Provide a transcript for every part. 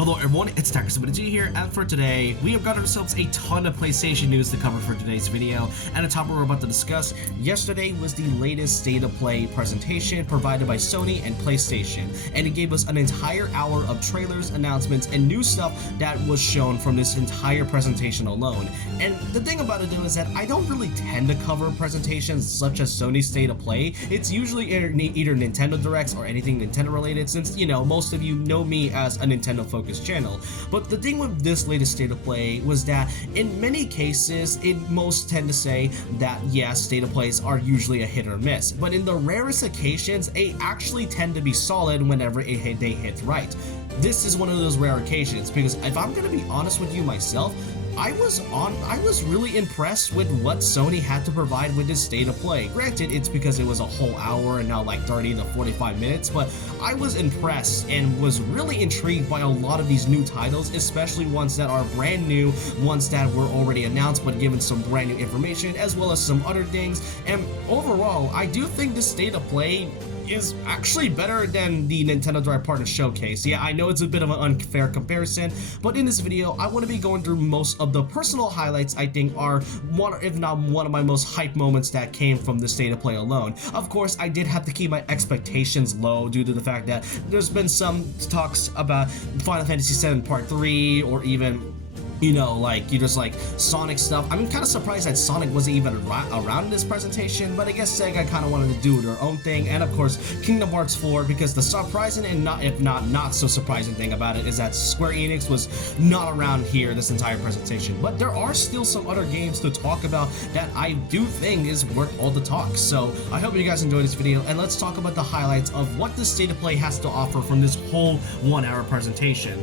Hello everyone, it's TechSubmitG here, and for today, we have got ourselves a ton of PlayStation news to cover for today's video, and the topic we're about to discuss. Yesterday was the latest State of Play presentation provided by Sony and PlayStation, and it gave us an entire hour of trailers, announcements, and new stuff that was shown from this entire presentation alone. And the thing about it though is that I don't really tend to cover presentations such as Sony's State of Play. It's usually either Nintendo Directs or anything Nintendo related, since, you know, most of you know me as a Nintendo focused channel. But the thing with this latest State of Play was that in many cases most tend to say that yes, State of Plays are usually a hit or miss, but in the rarest occasions they actually tend to be solid whenever they hit right. This is one of those rare occasions, because if I'm gonna be honest with you myself, I was really impressed with what Sony had to provide with this State of Play. Granted, it's because it was a whole hour and not like 30 to 45 minutes, but I was impressed and was really intrigued by a lot of these new titles, especially ones that are brand new, ones that were already announced but given some brand new information, as well as some other things. And overall, I do think this State of Play is actually better than the Nintendo Direct Partner Showcase. Yeah, I know it's a bit of an unfair comparison, but in this video, I want to be going through most of the personal highlights I think are one, if not one of my most hype moments that came from the State of Play alone. Of course, I did have to keep my expectations low due to the fact that there's been some talks about Final Fantasy VII Part 3 or even, you know, like, you just like Sonic stuff. I'm kind of surprised that Sonic wasn't even around in this presentation, but I guess Sega kind of wanted to do their own thing. And of course, Kingdom Hearts 4, because the surprising and not so surprising thing about it is that Square Enix was not around here this entire presentation. But there are still some other games to talk about that I do think is worth all the talk. So I hope you guys enjoyed this video, and let's talk about the highlights of what this State of Play has to offer from this whole 1 hour presentation.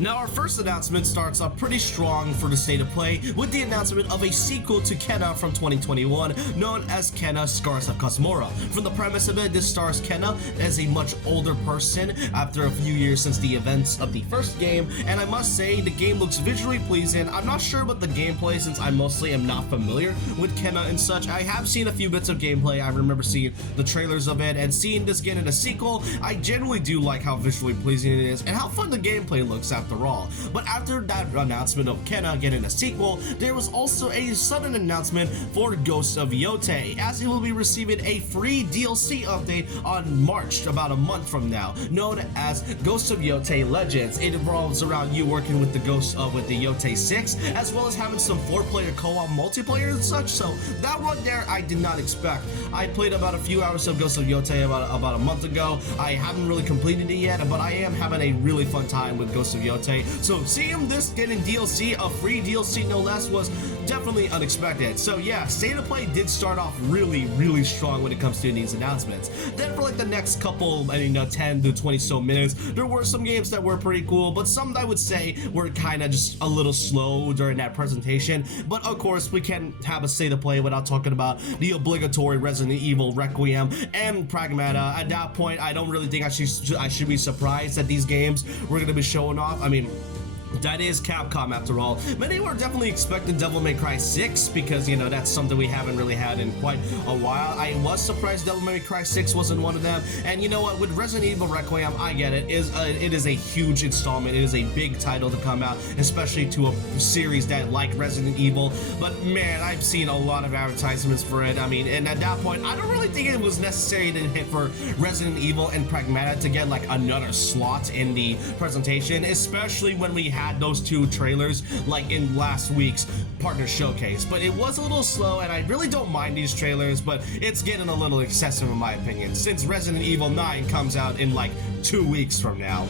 Now, our first announcement starts off pretty strong for the State of Play with the announcement of a sequel to Kenna from 2021 known as Kenna Scars of Cosmora. From the premise of it, this stars Kenna as a much older person after a few years since the events of the first game, and I must say the game looks visually pleasing. I'm not sure about the gameplay since I mostly am not familiar with Kenna and such. I have seen a few bits of gameplay. I remember seeing the trailers of it, and seeing this get in a sequel, I generally do like how visually pleasing it is and how fun the gameplay looks after all. But after that announcement of Kenna getting a sequel, there was also a sudden announcement for Ghosts of Yotei, as it will be receiving a free DLC update on March, about a month from now, known as Ghosts of Yotei Legends. It revolves around you working with the ghosts of the Yotei 6, as well as having some 4-player co-op multiplayer and such. So that one there I did not expect. I played about a few hours of Ghosts of Yotei about a month ago. I haven't really completed it yet, but I am having a really fun time with Ghosts of Yotei. So seeing this getting DLC, a free DLC no less, was definitely unexpected. So yeah, State of Play did start off really strong when it comes to these announcements. Then for like the next couple, 10 to 20 so minutes, there were some games that were pretty cool, but some I would say were kind of just a little slow during that presentation. But of course, we can't have a State of Play without talking about the obligatory Resident Evil Requiem and Pragmata. At that point, I don't really think I should be surprised that these games were going to be showing off. I mean, that is Capcom after all. Many were definitely expecting Devil May Cry 6 because, you know, that's something we haven't really had in quite a while. I was surprised Devil May Cry 6 wasn't one of them. And you know what, with Resident Evil Requiem, I get it. It is a huge installment. It is a big title to come out, especially to a series that like Resident Evil. But man, I've seen a lot of advertisements for it. I mean, and at that point, I don't really think it was necessary to hit for Resident Evil and Pragmata to get like another slot in the presentation, especially when we had those two trailers like in last week's partner showcase. But it was a little slow, and I really don't mind these trailers, but it's getting a little excessive in my opinion, since Resident Evil 9 comes out in like 2 weeks from now.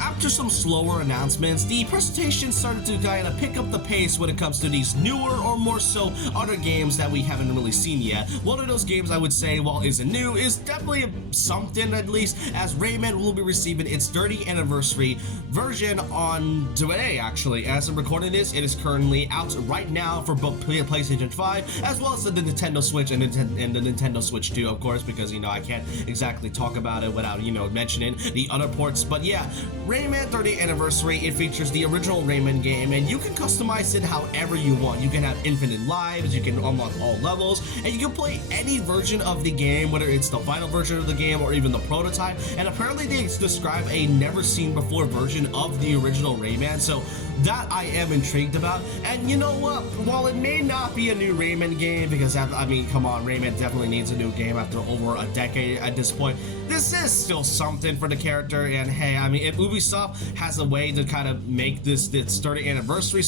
After some slower announcements, the presentation started to kind of pick up the pace when it comes to these newer or more so other games that we haven't really seen yet. One of those games I would say, while isn't new, is definitely something at least, as Remake will be receiving its 30th anniversary version on today actually. As I'm recording this, it is currently out right now for both PlayStation 5 as well as the Nintendo Switch and the Nintendo Switch 2, of course, because, you know, I can't exactly talk about it without, you know, mentioning the other ports. But yeah, Rayman 30th Anniversary, it features the original Rayman game, and you can customize it however you want. You can have infinite lives, you can unlock all levels, and you can play any version of the game, whether it's the final version of the game or even the prototype. And apparently they describe a never seen before version of the original Rayman, so that I am intrigued about. And you know what, while it may not be a new Rayman game, because I mean, come on, Rayman definitely needs a new game after over a decade at this point, this is still something for the character. And hey, I mean, if Ubisoft has a way to kind of make this 30th anniversary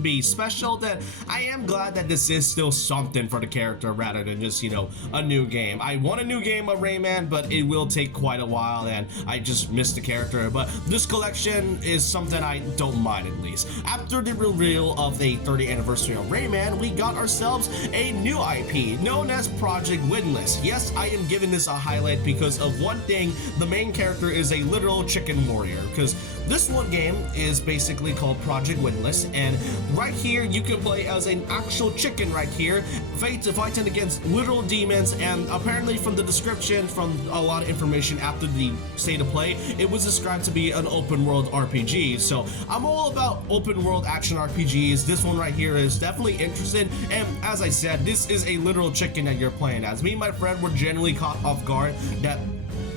be special, then I am glad that this is still something for the character rather than just, you know, a new game. I want a new game of Rayman, but it will take quite a while, and I just miss the character. But this collection is something I don't mind, at least. After the reveal of the 30th anniversary of Rayman, we got ourselves a new IP known as Project Windless. Yes, I am giving this a highlight because of one thing: the main character is a literal chicken warrior, because this one game is basically called Project Windless, and right here you can play as an actual chicken right here, fighting against literal demons. And apparently from the description, from a lot of information after the state of play, it was described to be an open world RPG. So I'm all about open world action RPGs. This one right here is definitely interesting, and as I said, this is a literal chicken that you're playing as. Me and my friend were generally caught off guard that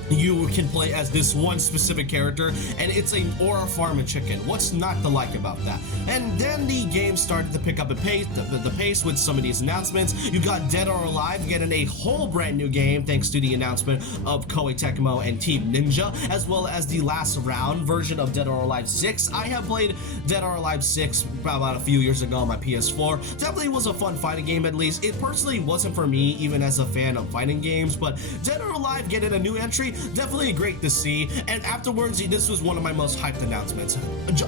you can play as this one specific character, and it's an aura farming chicken. What's not to like about that? And then the game started to pick up a pace, the pace with some of these announcements. You got Dead or Alive getting a whole brand new game thanks to the announcement of Koei Tecmo and Team Ninja, as well as the last round version of Dead or Alive 6. I have played Dead or Alive 6 about a few years ago on my PS4. Definitely was a fun fighting game, at least. It personally wasn't for me, even as a fan of fighting games, but Dead or Alive getting a new entry, definitely great to see. And afterwards, this was one of my most hyped announcements: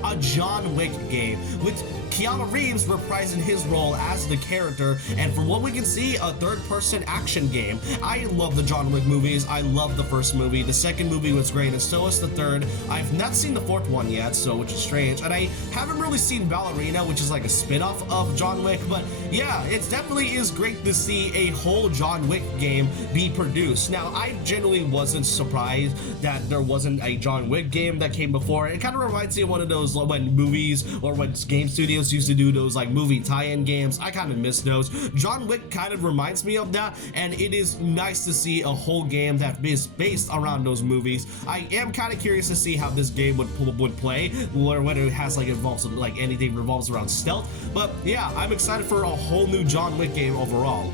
a John Wick game with Keanu Reeves reprising his role as the character, and from what we can see, a third-person action game. I love the John Wick movies. I love the first movie. The second movie was great, and so is the third. I've not seen the fourth one yet, so which is strange, and I haven't really seen Ballerina, which is like a spin-off of John Wick. But yeah, it definitely is great to see a whole John Wick game be produced. Now, I generally wasn't surprised that there wasn't a John Wick game that came before. It kind of reminds me of one of those when movies or when game studios used to do those like movie tie-in games. I kind of miss those. John Wick kind of reminds me of that, and it is nice to see a whole game that is based around those movies. I am kind of curious to see how this game would play, or whether it has like involves like anything revolves around stealth. But yeah, I'm excited for a whole new John Wick game overall.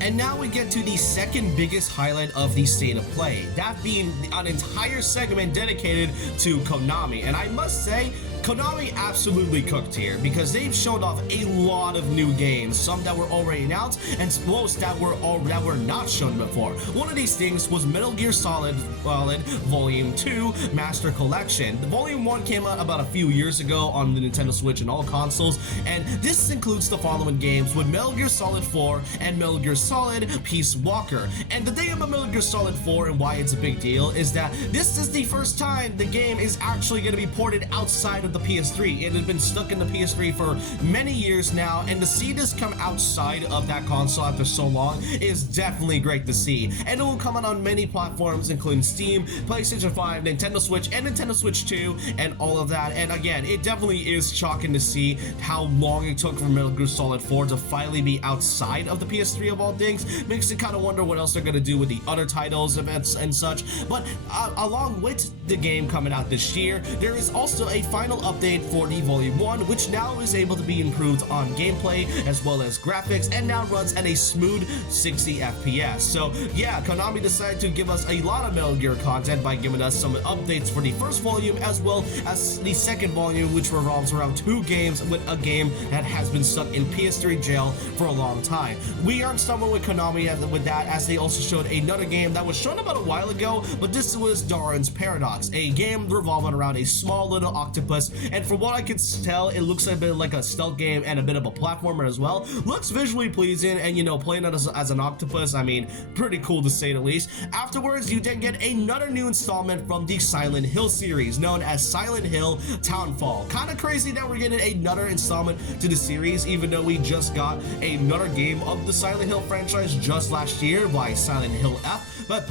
And now we get to the second biggest highlight of the state of play, that being an entire segment dedicated to Konami. And I must say, Konami absolutely cooked here, because they've showed off a lot of new games, some that were already announced and most that were not shown before. One of these things was Metal Gear Solid Volume 2 Master Collection. The Volume 1 came out about a few years ago on the Nintendo Switch and all consoles, and this includes the following games with Metal Gear Solid 4 and Metal Gear Solid Peace Walker. And the thing about Metal Gear Solid 4 and why it's a big deal is that this is the first time the game is actually going to be ported outside of the PS3. It had been stuck in the PS3 for many years now, and to see this come outside of that console after so long is definitely great to see. And it will come out on many platforms, including Steam, PlayStation 5, Nintendo Switch, and Nintendo Switch 2, and all of that. And again, it definitely is shocking to see how long it took for Metal Gear Solid 4 to finally be outside of the PS3 of all things. Makes you kind of wonder what else they're going to do with the other titles and such. But along with the game coming out this year, there is also a final update for the Volume 1, which now is able to be improved on gameplay as well as graphics, and now runs at a smooth 60 FPS. So yeah, Konami decided to give us a lot of Metal Gear content by giving us some updates for the first volume as well as the second volume, which revolves around two games with a game that has been stuck in PS3 jail for a long time. We aren't stumbling with Konami with that, as they also showed another game that was shown about a while ago, but this was Darwin's Paradox, a game revolving around a small little octopus, and from what I can tell, it looks a bit like a stealth game and a bit of a platformer as well. Looks visually pleasing, and you know, playing it as an octopus, I mean, pretty cool to say the least. Afterwards, you then get another new installment from the Silent Hill series, known as Silent Hill Townfall. Kind of crazy that we're getting another installment to the series, even though we just got another game of the Silent Hill franchise just last year by Silent Hill F. But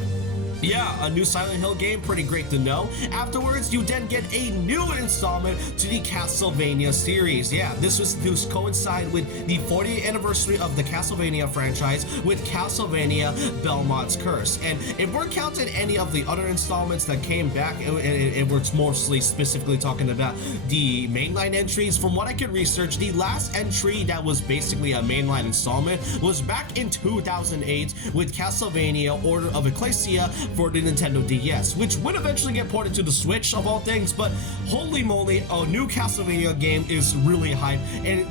Yeah, a new Silent Hill game, pretty great to know. Afterwards, you then get a new installment to the Castlevania series. Yeah, this was to coincide with the 40th anniversary of the Castlevania franchise with Castlevania Belmont's Curse. And if we're counting any of the other installments that came back, it was mostly specifically talking about the mainline entries. From what I could research, the last entry that was basically a mainline installment was back in 2008 with Castlevania Order of Ecclesia for the Nintendo DS, which would eventually get ported to the Switch of all things. But holy moly, a new Castlevania game is really hype, and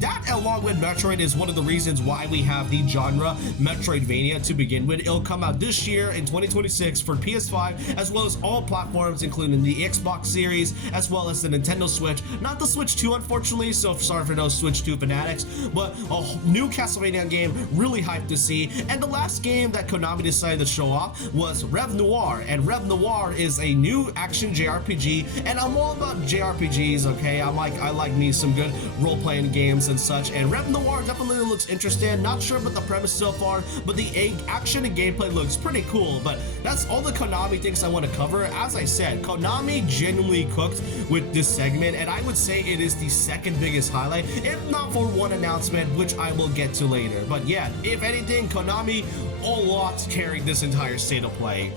that along with Metroid is one of the reasons why we have the genre Metroidvania to begin with. It'll come out this year in 2026 for PS5 as well as all platforms, including the Xbox Series as well as the Nintendo Switch. Not the Switch 2, unfortunately, so sorry for those Switch 2 fanatics, but a new Castlevania game, really hyped to see. And the last game that Konami decided to show off was Rev Noir, and Rev Noir is a new action JRPG, and I'm all about JRPGs, okay? I like me some good role-playing games and such, and Rev Noir definitely looks interesting. Not sure about the premise so far, but the action and gameplay looks pretty cool. But that's all the Konami things I want to cover. As I said, Konami genuinely cooked with this segment, and I would say it is the second biggest highlight, if not for one announcement, which I will get to later. But yeah, if anything, Konami a lot carried this entire state of play.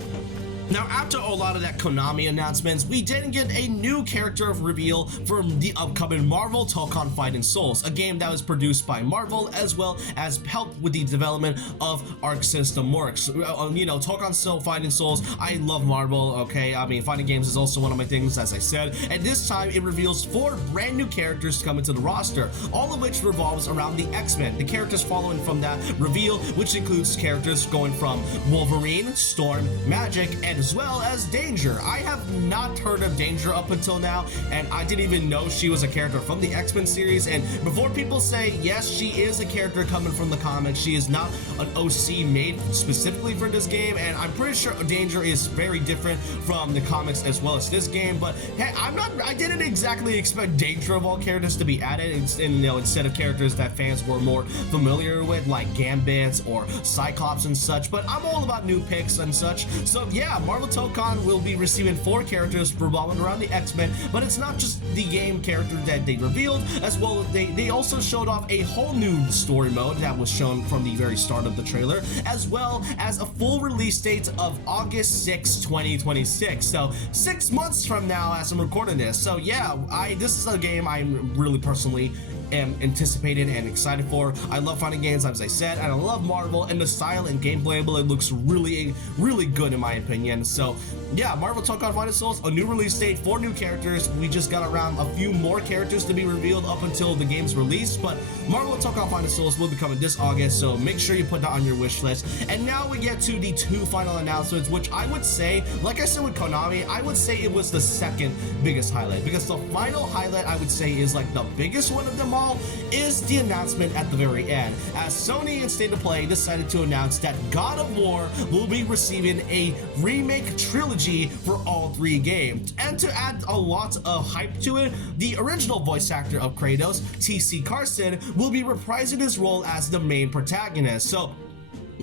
Now, after a lot of that Konami announcements, we did get a new character reveal from the upcoming Marvel Tokon Fighting Souls, a game that was produced by Marvel as well as helped with the development of Arc System Works. You know, Tokon Fighting Souls, I love Marvel, okay? I mean, fighting games is also one of my things, as I said, and this time it reveals 4 brand new characters to come into the roster, all of which revolves around the X-Men. The characters following from that reveal, which includes characters going from Wolverine, Storm, Magic, and as well as Danger. I have not heard of Danger up until now, and I didn't even know she was a character from the X-Men series. And before people say, yes, she is a character coming from the comics, she is not an OC made specifically for this game, and I'm pretty sure Danger is very different from the comics as well as this game. But hey, I didn't exactly expect Danger of all characters to be added, and you know, instead of characters that fans were more familiar with, like Gambit or Cyclops and such. But I'm all about new picks and such. So yeah, Marvel Tokon will be receiving 4 characters revolving around the X-Men, but it's not just the game character that they revealed, as well as they also showed off a whole new story mode that was shown from the very start of the trailer, as well as a full release date of August 6, 2026. So 6 months from now as I'm recording this. So yeah, this is a game I'm really personally am anticipated and excited for. I love fighting games, as I said, and I love Marvel, and the style and gameplay, it looks really, really good in my opinion. So yeah, Marvel Tokon Fighting Souls, a new release date, 4 new characters. We just got around a few more characters to be revealed up until the game's release, but Marvel Tokon Fighting Souls will be coming this August, so make sure you put that on your wish list. And now we get to the 2 final announcements, which I would say, like I said with Konami, I would say it was the second biggest highlight, because the final highlight I would say is like the biggest one of them all is the announcement at the very end, as Sony and State of Play decided to announce that God of War will be receiving a remake trilogy for all 3 games. And to add a lot of hype to it, the original voice actor of Kratos, TC Carson, will be reprising his role as the main protagonist. So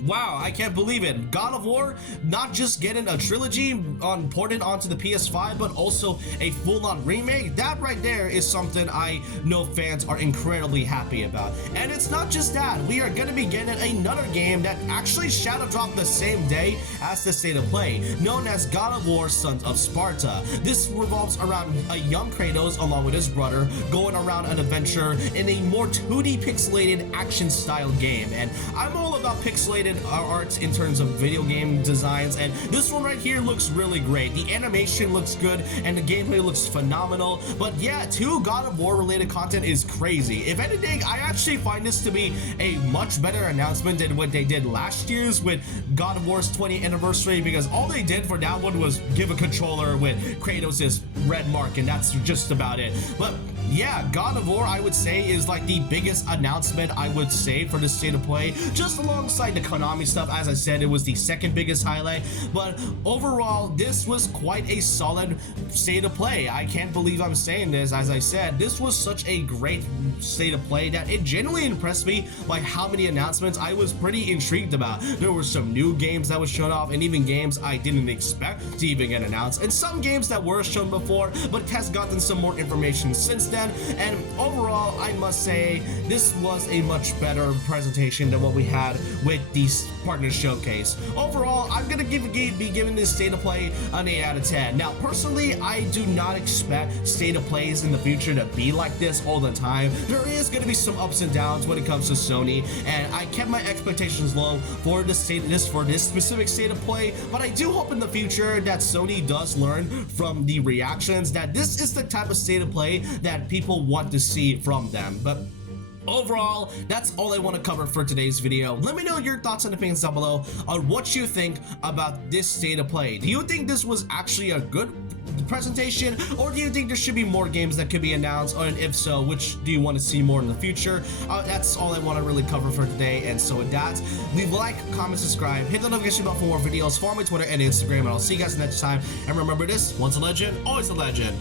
wow, I can't believe it. God of War not just getting a trilogy ported onto the PS5, but also a full-on remake. That right there is something I know fans are incredibly happy about. And it's not just that. We are going to be getting another game that actually shadow dropped the same day as the State of Play, known as God of War Sons of Sparta. This revolves around a young Kratos along with his brother going around an adventure in a more 2D pixelated action style game. And I'm all about pixelated art in terms of video game designs, and this one right here looks really great. The animation looks good and the gameplay looks phenomenal. But yeah, 2 God of War related content is crazy. If anything, I actually find this to be a much better announcement than what they did last year's with God of War's 20th anniversary, because all they did for that one was give a controller with Kratos' red mark, and that's just about it. But yeah, God of War, I would say, is like the biggest announcement I would say for the state of play, just alongside the Konami stuff. As I said, it was the second biggest highlight, but overall, this was quite a solid state of play. I can't believe I'm saying this. As I said, this was such a great state of play that it genuinely impressed me by how many announcements I was pretty intrigued about. There were some new games that was shown off, and even games I didn't expect to even get announced, and some games that were shown before but has gotten some more information since then. And overall, I must say this was a much better presentation than what we had with the partner showcase. Overall, I'm gonna be giving this state of play an 8 out of 10. Now personally, I do not expect state of plays in the future to be like this all the time. There is gonna be some ups and downs when it comes to Sony, and I kept my expectations low for this specific state of play, but I do hope in the future that Sony does learn from the reactions, that this is the type of state of play that people want to see from them. But overall, that's all I want to cover for today's video. Let me know your thoughts and opinions down below on what you think about this state of play. Do you think this was actually a good presentation, or do you think there should be more games that could be announced, and if so, which do you want to see more in the future? That's all I want to really cover for today. And so with that, leave a like, comment, subscribe, hit the notification bell for more videos, follow my Twitter and Instagram, and I'll see you guys next time. And remember this, once a legend, always a legend.